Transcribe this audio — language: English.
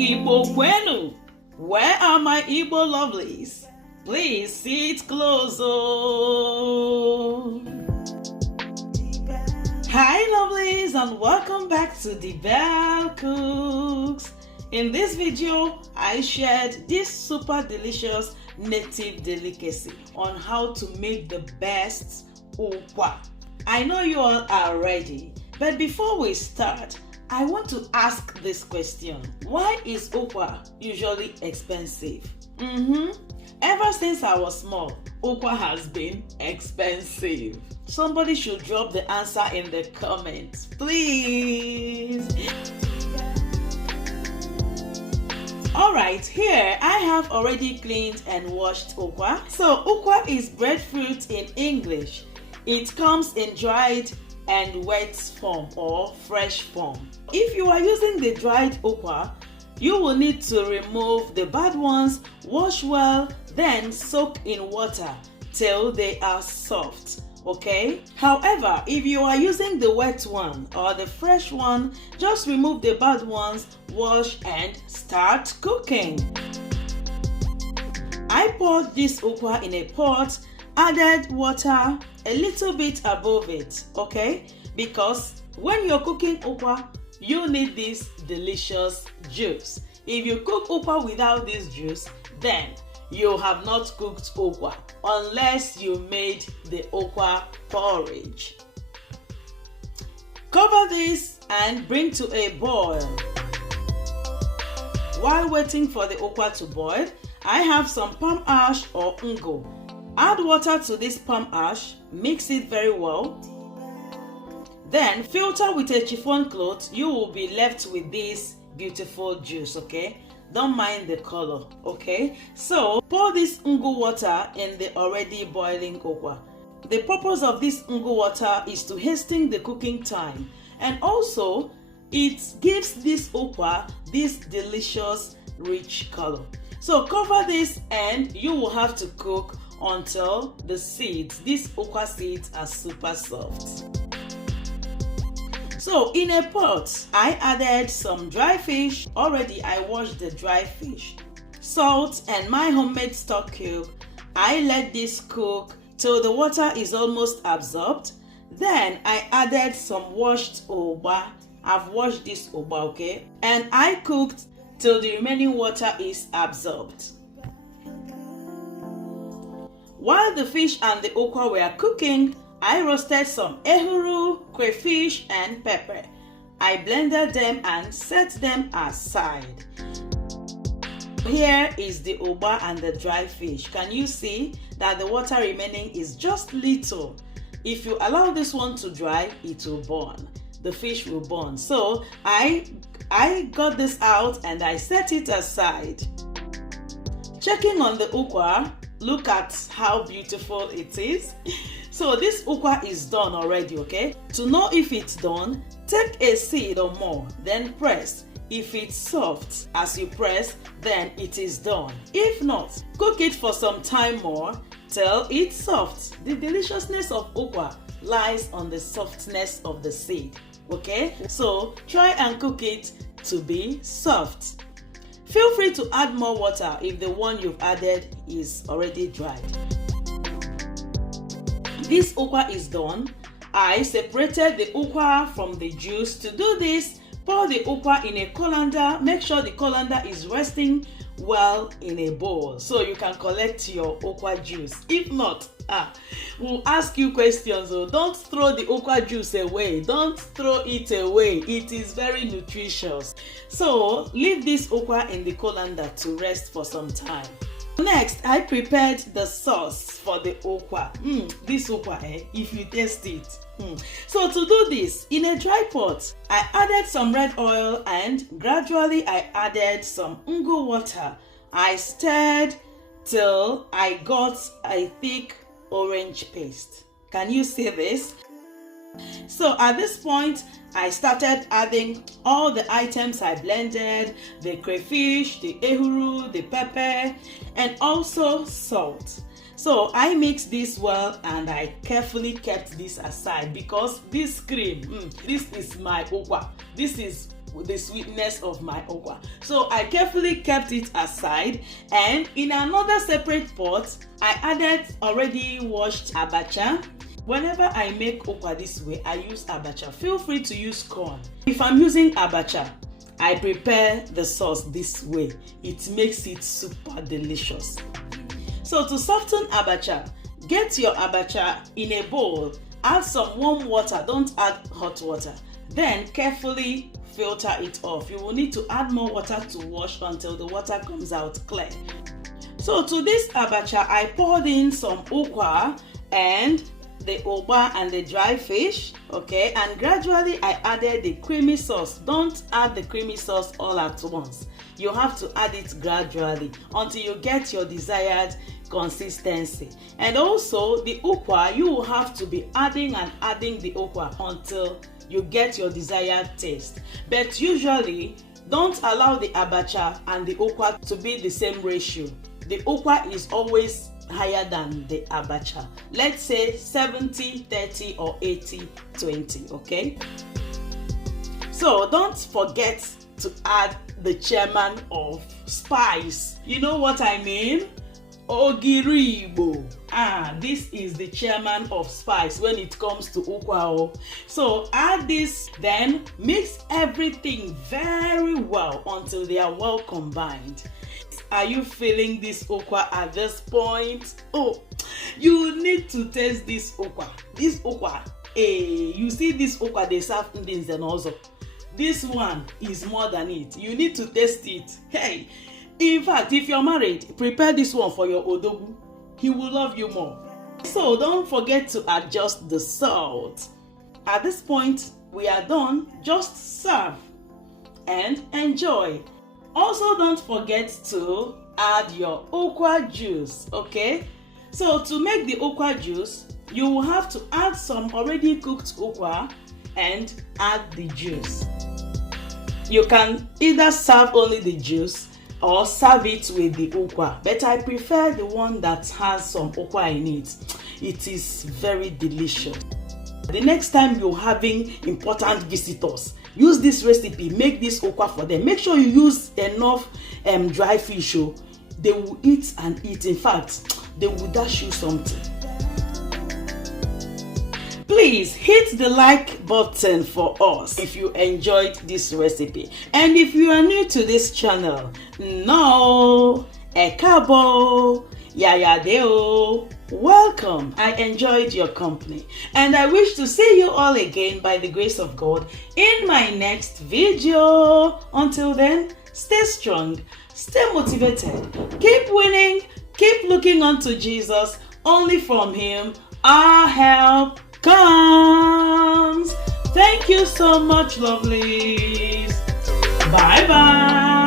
Igbo kwenu? Where are my Igbo lovelies? Please sit close. Oh. Hi lovelies, and welcome back to The Bell Cooks. In this video, I shared this super delicious native delicacy on how to make the best Ukwa. I know you all are ready, but before we start, I want to ask this question. Why is Ukwa usually expensive? Ever since I was small, Ukwa has been expensive. Somebody should drop the answer in the comments, please. Alright, here I have already cleaned and washed Ukwa. So Ukwa is breadfruit in English. It comes in dried and wet form or fresh form. If you are using the dried Ukwa, you will need to remove the bad ones, wash well, then soak in water till they are soft. Okay? However, if you are using the wet one or the fresh one, just remove the bad ones, wash and start cooking. I poured this Ukwa in a pot, added water a little bit above it, okay? Because when you're cooking Ukwa, you need this delicious juice. If you cook Ukwa without this juice, then you have not cooked Ukwa unless you made the Ukwa porridge. Cover this and bring to a boil. While waiting for the Ukwa to boil, I have some palm ash or ungo. Add water to this palm ash, mix it very well. Then filter with a chiffon cloth. You will be left with this beautiful juice, okay? Don't mind the color, okay? So pour this ungo water in the already boiling Ukwa. The purpose of this ungo water is to hasten the cooking time, and also it gives this Ukwa this delicious rich color. So cover this and you will have to cook until the seeds, these Ukwa seeds, are super soft. So in a pot, I added some dry fish. Already I washed the dry fish, salt, and my homemade stock cube. I let this cook till the water is almost absorbed. Then I added some washed oba. I've washed this oba, okay? And I cooked till the remaining water is absorbed. While the fish and the Ukwa were cooking, I roasted some ehuru, crayfish, and pepper. I blended them and set them aside. Here is the oba and the dry fish. Can you see that the water remaining is just little? If you allow this one to dry, it will burn. The fish will burn. So I got this out and I set it aside. Checking on the Ukwa, look at how beautiful it is. So this Ukwa is done already, okay? To know if it's done, take a seed or more, then press. If it's soft as you press, then it is done. If not, cook it for some time more till it's soft. The deliciousness of Ukwa lies on the softness of the seed, okay? So try and cook it to be soft. Feel free to add more water if the one you've added is already dried. This Ukwa is done. I separated the Ukwa from the juice. To do this, pour the Ukwa in a colander. Make sure the colander is resting well in a bowl so you can collect your Ukwa juice. If not, we'll ask you questions. So don't throw the Ukwa juice away. Don't throw it away. It is very nutritious. So leave this Ukwa in the colander to rest for some time. Next, I prepared the sauce for the Ukwa. This Ukwa, if you taste it. So to do this, in a dry pot, I added some red oil and gradually I added some ungo water. I stirred till I got a thick orange paste. Can you see this? So at this point, I started adding all the items I blended, the crayfish, the ehuru, the pepper, and also salt. So I mixed this well and I carefully kept this aside because this cream, this is my Ukwa. This is the sweetness of my ukwa. So I carefully kept it aside, and in another separate pot I added already washed abacha. Whenever I make ukwa this way, I use abacha. Feel free to use corn. If I'm using abacha, I prepare the sauce this way. It makes it super delicious. So to soften abacha, get your abacha in a bowl, add some warm water, don't add hot water. Then carefully filter it off. You will need to add more water to wash until the water comes out clear. So to this abacha, I poured in some ukwa and the oba and the dry fish, okay, and gradually I added the creamy sauce. Don't add the creamy sauce all at once. You have to add it gradually until you get your desired consistency. And also the ukwa, you will have to be adding and adding the ukwa until you get your desired taste. But usually don't allow the abacha and the ukwa to be the same ratio. The ukwa is always higher than the abacha. Let's say 70-30 or 80-20, okay? So don't forget to add the chairman of spice. You know what I mean? Ogiribo. This is the chairman of spice when it comes to ukwa. So add this, then mix everything very well until they are well combined. Are you feeling this ukwa at this point? Oh, you need to taste this ukwa. This ukwa, you see this ukwa they serve Indians and also. This one is more than it. You need to taste it. Hey, in fact, if you're married, prepare this one for your odogu. He will love you more. So don't forget to adjust the salt. At this point, we are done. Just serve and enjoy. Also, don't forget to add your ukwa juice, okay? So to make the ukwa juice, you will have to add some already cooked ukwa and add the juice. You can either serve only the juice or serve it with the ukwa, but I prefer the one that has some ukwa in it. It is very delicious. The next time you're having important visitors, use this recipe, make this ukwa for them. Make sure you use enough dry fish. They will eat and eat. In fact, they will dash you something. Please hit the like button for us if you enjoyed this recipe. And if you are new to this channel, no, ekabo, yayadeo, welcome. I enjoyed your company and I wish to see you all again by the grace of God in my next video. Until then, stay strong, stay motivated, keep winning, keep looking unto Jesus. Only from Him our help comes. Thank you so much, lovelies. Bye bye.